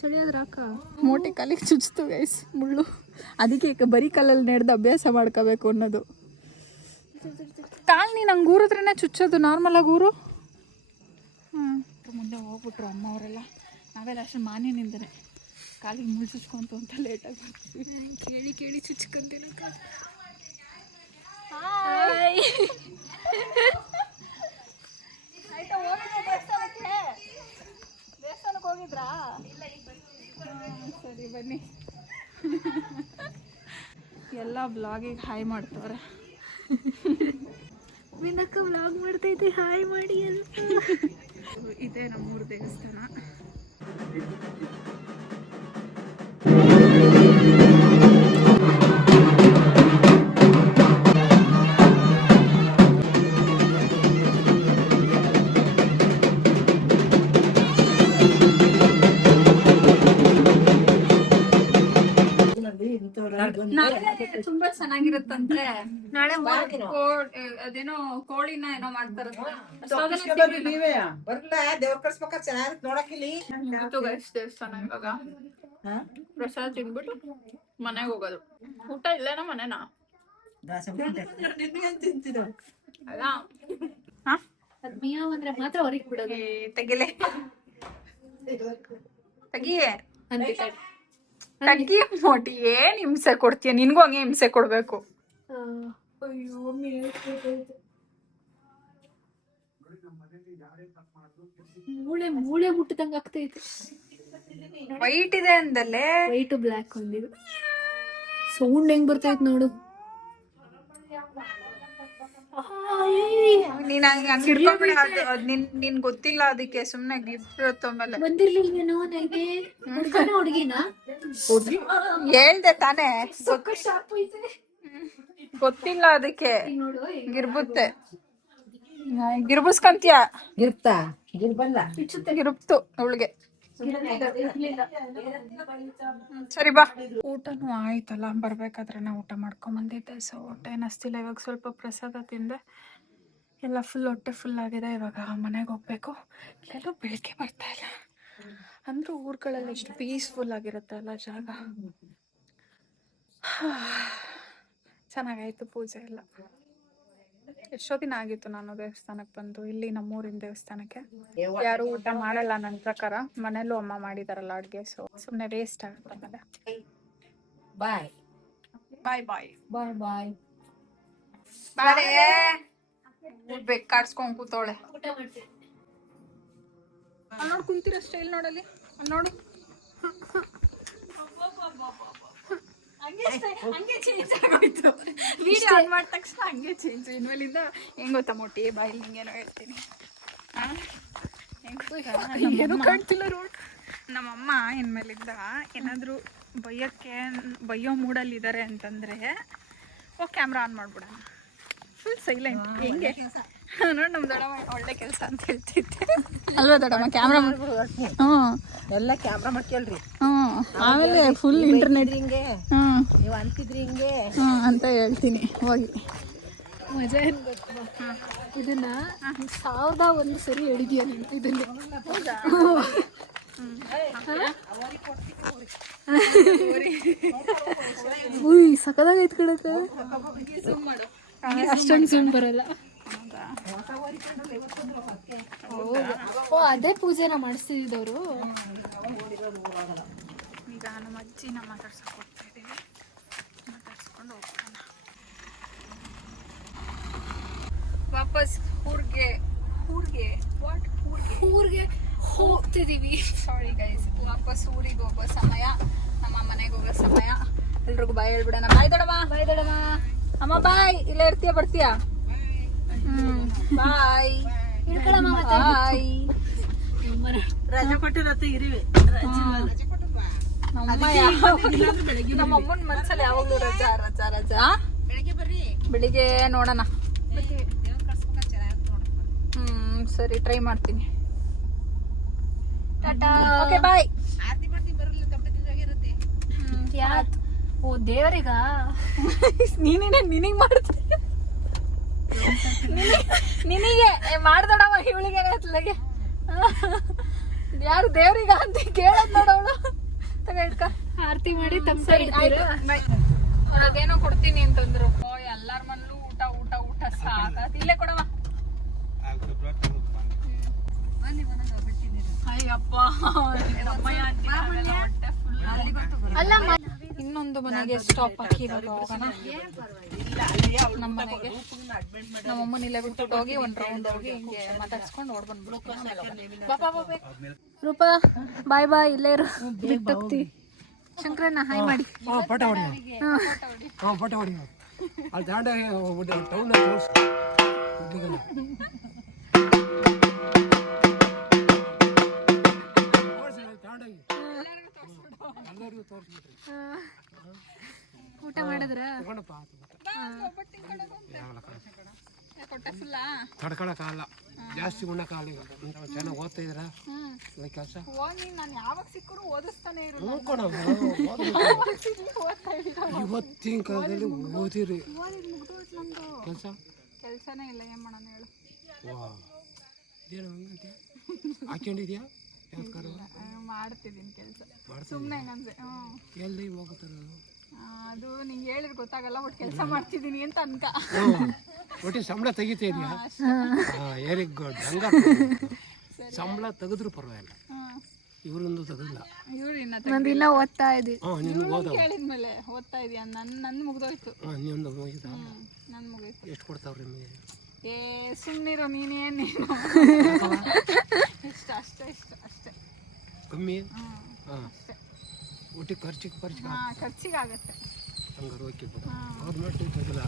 ಚಳಿ ಆದ್ರೆ ಅಕ್ಕ. ಮೋಟಿ ಕಾಲಿಗೆ ಚುಚ್ಚಿತು ಗೈಸ್ ಮುಳ್ಳು. ಅದಕ್ಕೆ ಬರೀ ಕಾಲಲ್ಲಿ ನಡೆದು ಅಭ್ಯಾಸ ಮಾಡ್ಕೋಬೇಕು ಅನ್ನೋದು. ಕಾಲು ನೀನು ಹಂಗೆ ಊರಿದ್ರೇ ಚುಚ್ಚೋದು, ನಾರ್ಮಲಾಗಿ ಊರು. ಮುಂದೆ ಹೋಗ್ಬಿಟ್ರು ಅಮ್ಮ ಅವರೆಲ್ಲ. ನಾವೆಲ್ಲ ಅಷ್ಟು ಮಾನ್ಯನಿಂದನೇ ಕಾಲಿಗೆ ಮುಳ್ಳು ಚುಚ್ಕೊಂತು ಅಂತ ಲೇಟಾಗಿ ಬರ್ತೀವಿ. ಕೇಳಿ ಚುಚ್ಕೊಂತೀನಿ. ಆಯ್ತಾ, ಹೋಗಿದ್ರಾ ದೇವಸ್ಥಾನಕ್ಕೆ? ದೇವಸ್ಥಾನಕ್ಕೆ ಹೋಗಿದ್ರಾ? ಸರಿ ಬನ್ನಿ. ಎಲ್ಲ ಬ್ಲಾಗಿಗೆ ಹಾಯ್ ಮಾಡ್ತವ್ರೆ. ವಿನಕ್ಕ ವ್ಲಾಗ್ ಮಾಡ್ತೈತೆ, ಹಾಯ್ ಮಾಡಿ ಅಂತ. ಇದೇ ನಮ್ಮೂರ ದೇವಸ್ಥಾನ. ತುಂಬಾ ಚೆನ್ನಾಗಿರುತ್ತಂತೆ. ನಾಳೆ ಅದೇನೋ ಕೋಳಿನ ಏನೋ ಮಾಡ್ತಾರಂತೆ. ನೀವೇ ಬರ್ಲಾ ದೇವ್ರ ಕಳ್ಸ್ಬೇಕ ಚೆನ್ನಾಗಿ ನೋಡಕ್ಕಿಲ್ಲಿ. ದೇವಸ್ಥಾನ ಇವಾಗ ಪ್ರಸಾದ ತಿನ್ಬಿಟ್ಟು ಮನೆಗೆ ಹೋಗೋದು. ಊಟ ಇಲ್ಲೇನ ಮನೆನಾ? ನಿನ್ಗೇನ್ ತಿಂತಿರೋ? ಅಲ್ಲ ಅದ್ ಮಿಯಾವ್ ಅಂದ್ರೆ ಮಾತ್ರ ಹೊರಗೆ ಬಿಡೋದು. ತೆಗಿಲೆ ತೆಗಿಯೇ ಅಂತೆ ತಗ್ಗಿ ಮೋಟಿ ಏನ್ ಹಿಂಸೆ ಕೊಡ್ತೀಯ, ನಿನ್ಗೂ ಹಂಗೆ ಹಿಂಸೆ ಕೊಡ್ಬೇಕು. ಅಯ್ಯೋ ಮೂಳೆ ಮೂಳೆ ಮುಟ್ಟದಂಗ ಆಗ್ತೈತೆ. ವೈಟ್ ಇದೆ ಅಂದಲ್ಲೇ. ವೈಟ್ ಬ್ಲ್ಯಾಕ್ ಒಂದಿದೆ. ಸೌಂಡ್ ಹೆಂಗ್ ಬರ್ತೈತ್ ನೋಡು. ನೀನ್ ಹಂಗ ಹಿಡ್ಕೊಂಡ್ಬಿಡ, ಅದು ನಿನ್ ಗೊತ್ತಿಲ್ಲ ಅದಕ್ಕೆ, ಸುಮ್ನೆ ಗಿಫ್ಟ್ ಮೇಲೆ ಬಂದಿರ್ಲಿಲ್ವೇನೋ ನನಗೆ. ಹುಡ್ಗನ ಹುಡುಗಿನ ಹೇಳ್ದೆ ತಾನೇ, ಶಾಪ್ ಐತೆ ಗೊತ್ತಿಲ್ಲ ಅದಕ್ಕೆ. ನೋಡು. ಗಿರ್ಬುತ್ತೆ, ಗಿರ್ಬುಸ್ಕಂತೀಯ. ಗಿರ್ತಾ ಗಿರ್ಬಲ್ಲ ಗಿರುಪ್ತು ಅವಳಿಗೆ. ಸರಿ ಬಾ. ಊಟನೂ ಆಯ್ತಲ್ಲ, ಬರ್ಬೇಕಾದ್ರೆ ನಾ ಊಟ ಮಾಡ್ಕೊಂಡ್ ಬಂದಿದ್ದೆ. ಸೊ ಹೊಟ್ಟೆ ಏನಿಸ್ತಿಲ್ಲ. ಇವಾಗ ಸ್ವಲ್ಪ ಪ್ರಸಾದ ತಿಂದೆ, ಎಲ್ಲ ಫುಲ್ ಹೊಟ್ಟೆ ಫುಲ್ ಆಗಿದೆ. ಇವಾಗ ಮನೆಗೆ ಹೋಗ್ಬೇಕು. ಇಲ್ಲೆಲ್ಲೂ ಬೆಳಗ್ಗೆ ಬರ್ತಾ ಇಲ್ಲ. ಅಂದ್ರೆ ಊರುಗಳಲ್ಲಿ ಎಷ್ಟು ಪೀಸ್ಫುಲ್ ಆಗಿರುತ್ತೆ ಅಲ್ಲ ಜಾಗ. ಚೆನ್ನಾಗಾಯ್ತು ಪೂಜೆ ಎಲ್ಲ. ಎಷ್ಟೋ ದಿನ ಆಗಿತ್ತು ನಾನು ದೇವಸ್ಥಾನಕ್ಕೆ ಬಂದು. ಇಲ್ಲಿ ನಮ್ಮೂರಿನ ದೇವಸ್ಥಾನಕ್ಕೆ ಯಾರು ಊಟ ಮಾಡಲ್ಲ ನನ್ನ ಪ್ರಕಾರ. ಮನೇಲೂ ಅಮ್ಮ ಮಾಡಿದಾರಲ್ಲ ಅಡ್ಗೆ, ಸೊ ಸುಮ್ಮನೆ ವೇಸ್ಟ್ ಆಗುತ್ತೆ. ಆಮೇಲೆ ಬಾಯ್ ಬಾಯ್ ಬಾಯ್ ಬಾಯ್ ಬಾಯ್ ಬಾರೇ. ಬೇಕು ಕಾಡ್ಸ್ಕೊಂಡ್ ಕೂತವಳೆ. ಊಟ ಮಾಡ್ತೀನಿ. ಅಲ್ಲಿ ನೋಡಿ ಕುಂತಿರೋ ಸ್ಟೈಲ್ ನೋಡಲ್ಲಿ, ಅಲ್ಲಿ ನೋಡು. ಹಂಗೆ ಚೇಂಜ್ ಆಗೋಯ್ತು. ವಿಡಿಯೋ ಆನ್ ಮಾಡಿದ ತಕ್ಷಣ ಹಂಗೆ ಚೇಂಜ್. ಇನ್ಮೇಲಿಂದ ಹೆಂಗ್ ಗೊತ್ತಾ ಮೋಟಿ, ಬಾಯಲ್ಲಿ ಹಿಂಗೇನೋ ಹೇಳ್ತೀನಿ. ಏನೂ ಕಾಣ್ತಿಲ್ಲ ರೋಡ್. ನಮ್ಮಮ್ಮ ಇನ್ಮೇಲಿಂದ ಏನಾದರೂ ಬೈಯೋ ಮೂಡಲ್ಲಿದ್ದಾರೆ ಅಂತಂದರೆ ಓ ಕ್ಯಾಮ್ರಾ ಆನ್ ಮಾಡ್ಬಿಡೋಣ. Full silent. ಹೆಂಗೆ ನೋಡಿ ನಮ್ಮ ದೊಡ್ಡಮ್ಮ ಒಳ್ಳೆ ಕೆಲಸ ಅಂತ ಹೇಳ್ತಿದ್ದೆ ಅಲ್ವಾ ದೊಡ್ಡಮ್ಮ? ಕ್ಯಾಮ್ರಾ ಹ್ಞೂ ಎಲ್ಲ ಕ್ಯಾಮ್ರಾ ಮಾಡ್ಕೊಳ್ರಿ. ಆಮೇಲೆ ಫುಲ್ ಇಂಟರ್ನೆಟ್ ಹಿಂಗೆ ನೀವು ಅಂತಿದ್ರಿ ಹಿಂಗೆ ಅಂತ ಹೇಳ್ತೀನಿ ಹೋಗಿ. ಮಜಾ ಏನ್ ಗೊತ್ತಾ, ಇದನ್ನ 1001 ಸರಿ ಹೇಳಿದ್ಯಾ ನೀನು ಇದನ್ನ. ಉಯ್ ಸಕದಾಗೈತ್ ಕಡಕ. ಅಷ್ಟೊಂದು ಸುಮ್ ಬರಲ್ಲ. ಓ ಅದೇ ಪೂಜೆನ ಮಾಡಿಸ್ತಿದ್ದವರು. ಈಗ ನಮ್ಮ ಅಜ್ಜಿನ ಮಾತಾಡ್ಸಕ್ಕೆ ಹೋಗ್ತಾ ಇದ್ದೀವಿ. ಮಾತಾಡ್ಸ್ಕೊಂಡು ಹೋಗ್ತಾನ ವಾಪಸ್ ಊರಿಗೆ ಹೋಗ್ತಿದೀವಿ. ಸಾರಿ ಗೈಸ್, ವಾಪಸ್ ಊರಿಗೆ ಹೋಗೋ ಸಮಯ, ನಮ್ಮ ಮನೆಗೆ ಹೋಗೋ ಸಮಯ. ಎಲ್ರಿಗೂ ಬಾಯ್ ಹೇಳ್ಬಿಡೋಣ. ಬಾಯ್ ದೊಡಮ್ಮ. ಬಾಯ್ ದೊಡಮ್ಮ. ಅಮ್ಮ ಬಾಯ್. ಇಲ್ಲೇ ಇರ್ತೀಯ, ಬರ್ತೀಯಾ? ಬಾಯ್. ಇಳ್ಕೊಳಮ್ಮ ಬಾಯ್. ರಜೆ ಕೊಟ್ಟಿರತ್ತೆ ಇರಿವೆ. ನಮ್ಮಮ್ಮನ ಮನ್ಸಲ್ಲಿ ಯಾವಾಗ್ಲೂ ರಜಾ ರಜಾ ರಜಾ. ಬೆಳಿಗ್ಗೆ ಬರ್ರಿ. ಬೆಳಿಗ್ಗೆ ನೋಡೋಣ. ಸರಿ, ಟ್ರೈ ಮಾಡ್ತೀನಿ. ಟಾಟಾ. Okay bye. ಆರತಿ ಮಾಡ್ತೀನಿ ಬರಲಿಲ್ಲ, ತಪ್ಪದಿದ್ದಾಗಿರುತ್ತೆ. ಓ ದೇವರಿಗ ನಿನಗೆ ಮಾಡ್ತೀನಿ. ನಿನಗೆ ಮಾಡ್ದೋಡಮ್ಮ, ಇವಳಿಗೆ ಅತ್ಲಗೆ ಯಾರು ದೇವ್ರಿಗ ಅಂತ ಕೇಳದ್ ನೋಡವಳು. ತಗ ಆರತಿ ಮಾಡಿ ತಮ್ಮ ಅದೇನೋ ಕೊಡ್ತೀನಿ ಅಂತಂದ್ರು. ಎಲ್ಲಾರ ಮನೇಲೂ ಊಟ ಊಟ ಊಟ ಸಾಕಾತ್. ಇಲ್ಲೇ ಕೊಡವ. ಅಯ್ಯಪ್ಪ, ಅಲ್ಲ ಇನ್ನೊಂದು ಮನೆಗೆ ಸ್ಟಾಪ್ ಹಾಕಿ ಇವಾಗ ಹೋಗೋಣ. ನಮ್ಮ ಮನೆಗೆ ನಮ್ಮಮ್ಮನ ಇಲ್ಲೇ ಬಿಟ್ಬಿಟ್ಟು ಹೋಗಿ ಒಂದ್ ರೌಂಡ್ ಹೋಗಿ ಹಿಂಗೆ ಮಾತಾಡ್ಸ್ಕೊಂಡು ಓಡ್ ಬಂದ್ಬಿಡ್ತೀನಿ. ರೂಪಾ ಬಾಯ್ ಬಾಯ್. ಇಲ್ಲೇ ಇರು, ಬಿಟ್ಟೋಗ್ತೀವಿ. ಶಂಕರಣ್ಣ ಹಾಯ್ ಮಾಡಿ. ಪಟ ಹೊಡಿ. ಪಟ ಹೊಡಿ. ಅಲ್ಲಿ ದಾಂಡಾಗಿ ಟೌನ್ ಊಟ ಮಾಡಿದ್ರ ತಡ್ಕೊಳಕ್ಕಾಗಲ್ಲ, ಜಾಸ್ತಿ ಉಣ್ಣಕ್ಕಾಗಲ್ಲ. ಈಗ ಚೆನ್ನಾಗಿ ಓದ್ತಾ ಇದ್ರ ಕೆಲಸ ನಾನು ಯಾವಾಗ ಸಿಕ್ಕರು ಓದಿಸ್ತಾನೆ ಇರು. ಇವತ್ತಿನ ಕಾಲದಲ್ಲಿ ಓದಿರಿ ಕೆಲಸ ಕೆಲ್ಸನೇ ಇಲ್ಲ, ಏನ್ ಮಾಡೋಣ ಹೇಳು. ವಾ ಇದೇನು ಹಂಗಂತೆ ಹಾಕೊಂಡಿದ್ಯಾ? ಯಾವ್ದು ಮಾಡ್ತಿದ್ದೀನಿ ಕೆಲಸ ಸುಮ್ಮನೆ ಹೆಂಗಂದ್ರೆ. ಎಲ್ಲಿ ಹೋಗುತ್ತಾರೆ? ಅದು ನಿಂಗೆ ಹೇಳಿದ್ರೆ ಗೊತ್ತಾಗಲ್ಲ, ಒಟ್ಟು ಕೆಲಸ ಮಾಡ್ತಿದ್ದೀನಿ ಅಂತ ಅನ್ಕ. ಒಟ್ಟಿಗೆ ಸಂಬಳ ತೆಗಿತಾ ಇದೆಯಾ? Very good. ಹಂಗ ಸಂಬಳ ತೆಗೆದ್ರು ಪರವಾಗಿಲ್ಲ, ಇವರೊಂದು ತೆಗೆದಿಲ್ಲ. ನಂದು ಇನ್ನ ಓದ್ತಾ ಇದ್ದೀವಿ. ನೀನು ಓದೋ ಕೇಳಿದ್ಮೇಲೆ ಓದ್ತಾ ಇದೀಯ? ನನ್ನ ಮುಗ್ದೋಯ್ತು. ನೀನು ಮುಗಿದ ನನ್ನ ಮುಗೀತು. ಎಷ್ಟು ಕೊಡ್ತಾವ್ರಿ ನಿಮಗೆ? ಸುಮ್ಮನಿರೋ ನೀನೇನು ಇಷ್ಟ ಅಷ್ಟೇ ಕಮ್ಮಿ? ಹಾಂ, ಒಟ್ಟಿಗೆ ಖರ್ಚಿಗಾಗತ್ತೆ. ಹಂಗಾರೆ ಓಕೆ ಬಿಡು. ಗೌರ್ಮೆಂಟ್ ತೆಗೆದಿಲ್ಲ.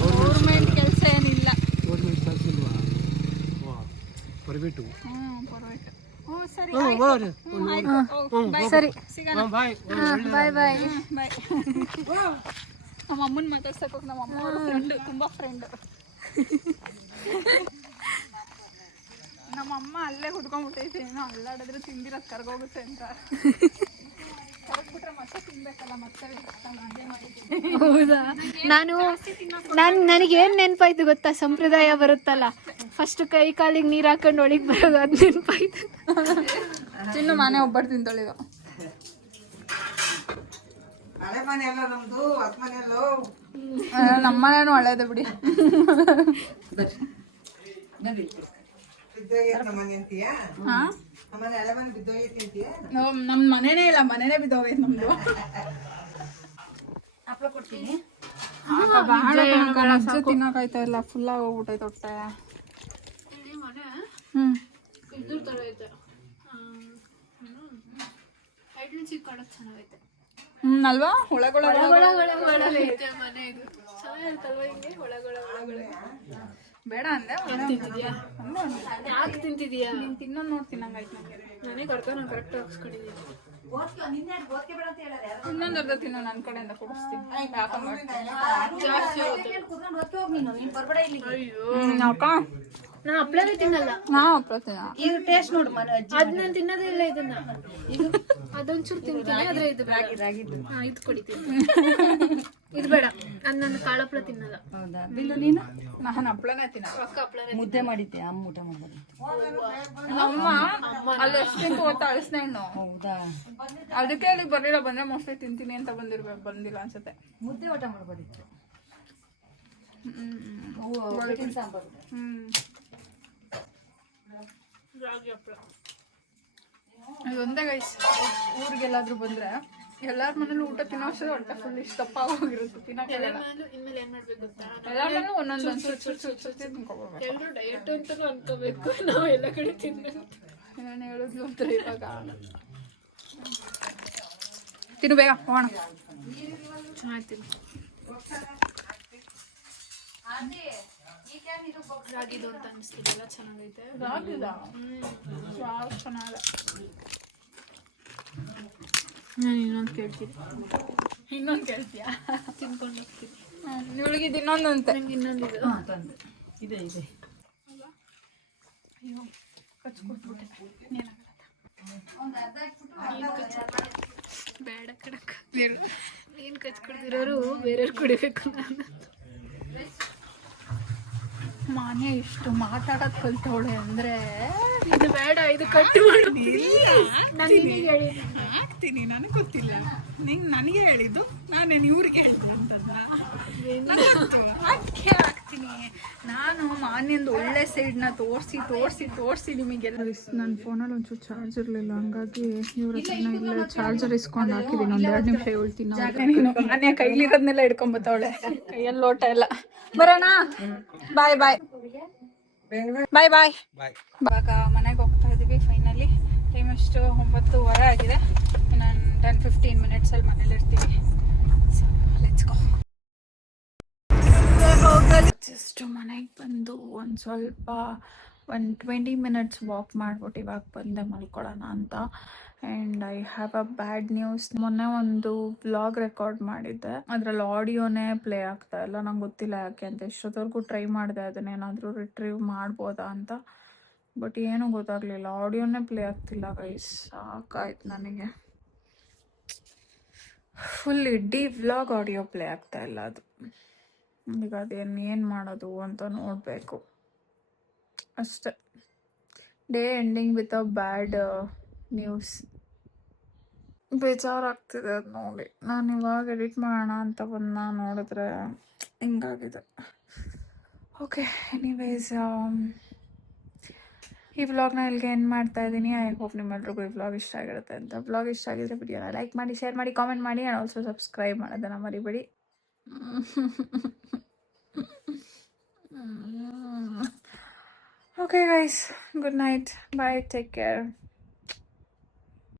ಗೌರ್ಮೆಂಟ್ ಕೆಲಸ ಏನಿಲ್ಲ. ಗೌರ್ಮೆಂಟ್ ಕೆಲಸ ಇಲ್ವಾ? ಪ್ರೈವೇಟು. ಪರವಾಗಿಲ್ಲ. ಸರಿ ಸರಿ, ಬಾಯ್ ಬಾಯ್ ಬಾಯ್. ಬಾಯ್. ನಮ್ಮ ಅಮ್ಮನ ಮಾತಾಡ್ಸಕ್ ಹೋಗಿ ನಮ್ಮ ಅಮ್ಮ ಅವ್ರ ಫ್ರೆಂಡ್, ತುಂಬಾ ಫ್ರೆಂಡ್. ನಮ್ಮ ಅಮ್ಮ ಅಲ್ಲೇ ಕುತ್ಕೊಂಡ್ಬಿಟ್ಟೈತೆ, ಏನೋ ಅಲ್ಲಾಡಿದ್ರೆ ತಿಂದಿರೋದು ಕರ್ಗೋಗುತ್ತೆ ಅಂತ. ಕರ್ಗ್ಬಿಟ್ರೆ ಮತ್ತೆ ತಿನ್ಬೇಕಲ್ಲ, ಮತ್ತೆ ಹೌದಾ? ನನಗೇನು ನೆನಪಾಯ್ತು ಗೊತ್ತಾ? ಸಂಪ್ರದಾಯ ಬರುತ್ತಲ್ಲ, ಫಸ್ಟ್ ಕೈ ಕಾಲಿಗೆ ನೀರು ಹಾಕೊಂಡು ಒಳಗೆ ಬರೋದು, ಅದು ನೆನಪಾಯ್ತು. ಚಿನ್ನು ಮನೆ ಒಬ್ಬಟ್ಟು ತಿಂತೊಳಿದು. ಹಳೆ ಮನೆ ಎಲ್ಲ ನಮ್ದು, ಹೊಸ ಮನೆ ಎಲ್ಲೋ. ನಮ್ಮ ಮನೇನು ಹಳೇದು ಬಿಡಿ. ಬಿದ್ದೋಗೈತೆ ನಮ್ಮ ಮನೆ ಅಂತೀಯಾ? ಹಾ, ನಮ್ಮನೆ ಹಳೆ ಮನೆ ಬಿದ್ದೋಗೈತೆ ಅಂತೀಯಾ? ನಮ್ಮ ಮನೇನೇ ಇಲ್ಲ, ಮನೇನೇ ಬಿದ್ದೋಗೈತೆ ನಮ್ದು. ಹಪ್ಳ ಕೊಡ್ತೀನಿ. ತಿನ್ನಕಾಯ್ತಾ ಇಲ್ಲ, ಫುಲ್ ಆಗೋಗ್ಬಿಟ್ಟೈತೆ ಹೊಟ್ಟೆ. ಹ್ಮ್, ಇದ್ರ ಥರ ಐತೆ, ಹೈಡ್ ಅಂಡ್ ಸೀಕ್ ಕಾಣೋದು ಚೆನ್ನಾಗೈತೆ. ಅಲ್ವಾ? ಒಳಗೊಳ ಐತೆ ಮನೆ ಇದು, ಚೆನ್ನಾಗಿರುತ್ತಲ್ವ ಹಿಂಗೆ ಒಳಗೊಳ. ಬೇಡ ಅಂದೆ. ಯಾಕೆ ತಿಂತಿದೀಯಾ? ನೀನು ತಿನ್ನೋದು ನೋಡ್ತೀನಿ, ಹಂಗಾಯ್ತು ನಂಗೆ. ನನಗೆ ಅರ್ಧ ನಾನು ಕರೆಕ್ಟ್ ಹಾಕ್ಸ್ಕೊಂಡಿದ್ದೀನಿ. ಇನ್ನೊಂದು ಅರ್ಧ ತಿನ್ನೋ, ನನ್ನ ಕಡೆಯಿಂದ ಕೊಡಿಸ್ತೀನಿ. ಜಾಸ್ತಿ ಆಗುತ್ತೆ. ಅಕ್ಕ, ನಾನು ಹಪ್ಳನೇ ತಿನ್ನಲ್ಲ. ಇದು ಟೇಸ್ಟ್ ನೋಡು. ಅದ್ ನಾನು ತಿನ್ನೋದೇ ಇಲ್ಲ ಇದನ್ನ. ಇದು ಅದೊಂಚೂರು ತಿಂತೀನಿ, ಆದ್ರೆ ಇದು ಬೇಡ. ಇದು ಕುಡಿತೀನಿ. ಇದು ಬೇಡ, ನನ್ನ ಕಾಳಪ್ಳ ತಿನ್ನಲ್ಲ. ಹೌದಾ? ಬಿಂದು ನೀನು? ನಾನು ಹಪ್ಳನೇ ತಿನ್ನಲ್ಲ. ಅಕ್ಕ ಹಪ್ಳನೇ ಮುದ್ದೆ ಮಾಡಿದ್ದೆ, ಅಮ್ಮ ಊಟ ಮಾಡ್ಬೋದು. ನಮ್ಮ ಅಲ್ಲಿ ಎಷ್ಟಿಂಗ್ ಗೊತ್ತಾ, ಅಳಸನೆ ಹಣ್ಣು. ಹೌದಾ? ಅದಕ್ಕೆ ಅಲ್ಲಿಗೆ ಬರಲಿಲ್ಲ. ಬಂದ್ರೆ ಮೋಸ್ಟ್ಲಿ ತಿಂತೀನಿ ಅಂತ ಬಂದಿಲ್ಲ ಅನ್ಸುತ್ತೆ. ಮುದ್ದೆ ಊಟ ಮಾಡ್ಬೋದಿತ್ತು. ಉಪ್ಪಿನ ಸಾಂಬಾರು. ರಾಗಿ ಹಪ್ಪಳ ಇದೊಂದೇ ಗೈಸ್. ಊರಿಗೆಲ್ಲಾದ್ರೂ ಬಂದ್ರೆ ಎಲ್ಲಾರ ಮನೇಲಿ ಊಟ ತಿನ್ನೋ ಅಷ್ಟೇ ಹೊಟ್ಟೆ ಫುಲ್ ಇಷ್ಟ ದಪ್ಪ ಆಗೋಗಿರುತ್ತೆ. ತಿನ್ನಕ್ಕೆಲ್ಲ ಇನ್ಮೇಲೆ ಏನ್ ಮಾಡ್ಬೇಕು ಗೊತ್ತಾ? ಎಲ್ಲಾರ ಮನೇಲೂ ಒಂದೊಂದು ತಿನ್ಕೊಬೇಕು. ಎಲ್ರು ಡಯಟ್ ಅಂತಾನು ಅನ್ಕೋಬೇಕು, ನಾವು ಎಲ್ಲ ಕಡೆ ತಿನ್ನಬೇಕು. ನಾನು ಹೇಳಿದ್ಲು ಅಂತ ಇವಾಗ ತಿನ್ನು ಬೇಗ ಹೋಗೋಣ. ಚೆನ್ನಾಗ್ತೀನಿ. ರಾಗಿದು ಅಂತ ಅನಿಸ್ತಿಲ್ಲ, ಚೆನ್ನಾಗೈತೆ. ರಾಗಿದ ಚೆನ್ನಾಗ. ನಾನು ಇನ್ನೊಂದು ಕೇಳ್ತೀನಿ. ಇನ್ನೊಂದು ಕೇಳ್ತೀಯಾ? ತಿನ್ಕೊಂಡು ಹೋಗ್ತೀನಿ. ಇವಳಿಗೆ ಇನ್ನೊಂದು ಅಂತ. ನಂಗೆ ಇನ್ನೊಂದಿದೆ. ತಂದೆ ಇದೆ ಇದೆ. ಅಯ್ಯೋ, ಕಚ್ಕೊಟ್ಬಿಟ್ಟೆ. ಬೇಡ ಕಡಕ, ನೀನು ಕಚ್ಕೊಡ್ತಿರೋರು ಬೇರೆಯವ್ರು ಕುಡಿಬೇಕು. ನಾನು ಮಾನ್ಯ ಇಷ್ಟು ಮಾತಾಡೋದು ಕಲ್ತವಳೆ ಅಂದ್ರೆ ಇದು ಬೇಡ, ಇದು ಕಟ್ ಮಾಡು. ಹಾಕ್ತೀನಿ. ನನಗೆ ಗೊತ್ತಿಲ್ಲ, ನಿಂಗೆ ನನಗೆ ಹೇಳಿದ್ದು, ನಾನೇನು ಇವ್ರಿಗೆ ಹೇಳಿದ್ದು ಅಂತಂದ್ರೆ ಅದಕ್ಕೆ ಹಾಕ್ತೀನಿ. ನಾನು ಮಾನ್ಯಂದು ಒಳ್ಳೆ ಸೈಡ್ನ ತೋರಿಸಿ ನಿಮಗೆಲ್ಲ. ನನ್ನ ಫೋನಲ್ಲಿ ಒಂಚೂರು ಚಾರ್ಜ್ ಇರಲಿಲ್ಲ, ಹಂಗಾಗಿ ಇವ್ರ ಹತ್ರ ಇಲ್ಲೇ ಚಾರ್ಜರ್ ಇಸ್ಕೊಂಡು ಹಾಕಿದ್ದೀನಿ. ಒಂದು 2 ನಿಮಿಷ ಹೇಳ್ತೀನಿ. ಮಾನ್ಯ ಕೈಲಿರೋದನ್ನೆಲ್ಲ ಹಿಡ್ಕೊಂಬತ್ತವಳೆ, ಕೈಯಲ್ಲಿ ಲೋಟ ಎಲ್ಲ. ಬರೋಣ. ಬಾಯ್ ಬಾಯ್ ಬಾಯ್ ಬಾಯ್ ಬಾಯ್. ಇವಾಗ ಮನೆಗೆ ಹೋಗ್ತಾ ಇದ್ದೀವಿ ಫೈನಲಿ. ಟೈಮ್ ಎಷ್ಟು? 9:15 ಆಗಿದೆ. ನಾನು 10-15 ಮಿನಿಟ್ಸಲ್ಲಿ ಮನೇಲಿ ಇರ್ತೀವಿ. Let's go. ಜಸ್ಟ್ ಮನೆಗೆ ಬಂದು ಒಂದು ಸ್ವಲ್ಪ 20 ಮಿನಿಟ್ಸ್ ವಾಕ್ ಮಾಡ್ಬಿಟ್ಟು ಇವಾಗ ಬಂದೆ ಮಲ್ಕೊಳ್ಳೋಣ ಅಂತ. And I have a bad news. ಮೊನ್ನೆ ಒಂದು ವ್ಲಾಗ್ ರೆಕಾರ್ಡ್ ಮಾಡಿದ್ದೆ, ಅದರಲ್ಲಿ ಆಡಿಯೋನೇ ಪ್ಲೇ ಆಗ್ತಾ ಇಲ್ಲ. ನಂಗೆ ಗೊತ್ತಿಲ್ಲ ಯಾಕೆ ಅಂತ. ಇಷ್ಟೊತ್ತವರೆಗೂ ಟ್ರೈ ಮಾಡಿದೆ ಅದನ್ನೇನಾದರೂ ರಿಟ್ರೀವ್ ಮಾಡ್ಬೋದಾ ಅಂತ, ಬಟ್ ಏನೂ ಗೊತ್ತಾಗಲಿಲ್ಲ. ಆಡಿಯೋನೇ ಪ್ಲೇ ಆಗ್ತಿಲ್ಲ ಗೈಸ್. ಸಾಕಾಯ್ತು ನನಗೆ. ಫುಲ್ ಇಡೀ ವ್ಲಾಗ್ ಆಡಿಯೋ ಪ್ಲೇ ಆಗ್ತಾ ಇಲ್ಲ. ಅದು ಈಗ ಅದೇನು ಮಾಡೋದು ಅಂತ ನೋಡಬೇಕು ಅಷ್ಟೆ. Day ending with a bad news. ಬೇಜಾರಾಗ್ತಿದೆ ಅದು ನೋಡಿ. ನಾನು ಇವಾಗ ಎಡಿಟ್ ಮಾಡೋಣ ಅಂತ ಬಂದು ನೋಡಿದ್ರೆ ಹಿಂಗಾಗಿದೆ. ಓಕೆ, ಎನಿವೇಸ್ ಈ ವ್ಲಾಗ್ನ ಇಲ್ಲಿಗೆ ಎಂಡ್ ಮಾಡ್ತಾ ಇದ್ದೀನಿ. ಐ ಹೋಪ್ ನಿಮ್ಮೆಲ್ರಿಗೂ ಈ ವ್ಲಾಗ್ ಇಷ್ಟ ಆಗಿರುತ್ತೆ ಅಂತ. ವ್ಲಾಗ್ ಇಷ್ಟ ಆಗಿದ್ರೆ ವಿಡಿಯೋನ ಲೈಕ್ ಮಾಡಿ, ಶೇರ್ ಮಾಡಿ, ಕಾಮೆಂಟ್ ಮಾಡಿ ಆ್ಯಂಡ್ ಆಲ್ಸೋ ಸಬ್ಸ್ಕ್ರೈಬ್ ಮಾಡೋದನ್ನು ಮರಿಬೇಡಿ. Okay guys, good night, bye, take care.